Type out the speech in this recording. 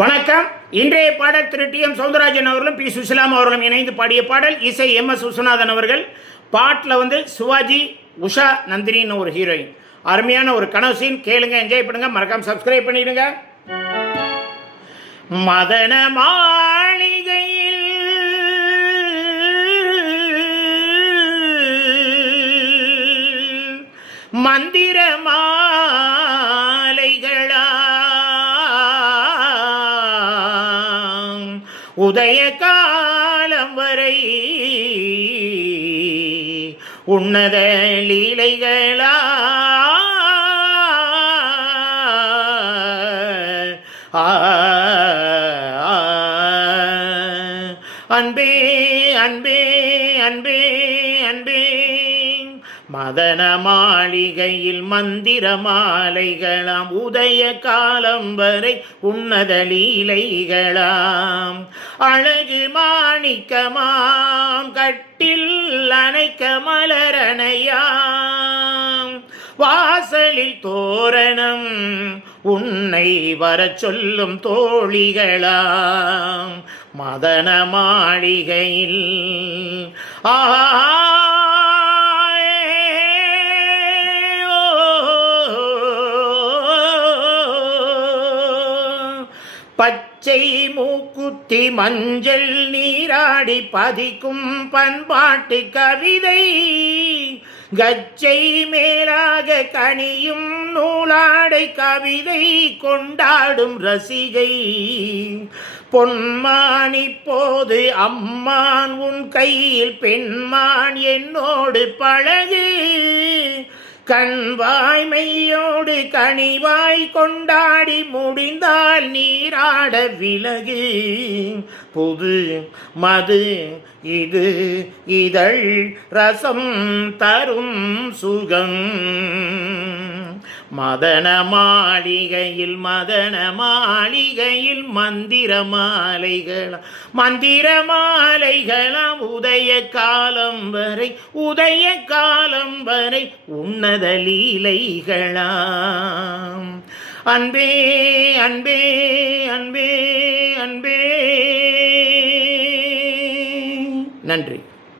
வணக்கம். இன்றைய பாடல் திரு டி எம் சௌந்தரராஜன் அவர்களும் பி சுசிலாம் அவர்களும் இணைந்து பாடிய பாடல். இசை எம் எஸ் விஸ்வநாதன் அவர்கள். பாட்டில் சிவாஜி, உஷா, நந்தினின்னு ஒரு ஹீரோயின். அருமையான ஒரு கனவு சீன். கேளுங்க, என்ஜாய் பண்ணுங்க. மறக்காம சப்ஸ்கிரைப் பண்ணிடுங்க. மதன மாளிகையில் மந்திர மாலைகளா உதய காலம் வரை உன்னத லீலைகளா அன்பே அன்பே அன்பே அன்பே மதன மாளிகையில் மந்திர மாலைகளாம் உதய காலம் வரை உன்னத லீலைகளாம் அழகு மாணிக்கமாம் கட்டில் அணைக்க மலரணையாம் வாசலில் தோரணம் உன்னை வர சொல்லும் தோழிகளாம் மதன மாளிகையில் பச்சை மூக்குத்தி மஞ்சள் நீராடி பதிக்கும் பண்பாட்டு கவிதை கச்சை மேலாக கனியும் நூலாடை கவிதை கொண்டாடும் ரசிகை பொன்மான் இப்போது அம்மான் உன் கையில் பெண்மான் என்னோடு பழகு கண்வாய் மெய்யோடு கனிவாய் கொண்டாடி முடிந்தால் நீராட விலகு புது மது இது இதழ் ரசம் தரும் சுகம் மதன மாளிகையில் மந்திர மாலைகளாம் உதய காலம் வரை உன்னத லீலைகளாம் அன்பே அன்பே அன்பே அன்பே. நன்றி.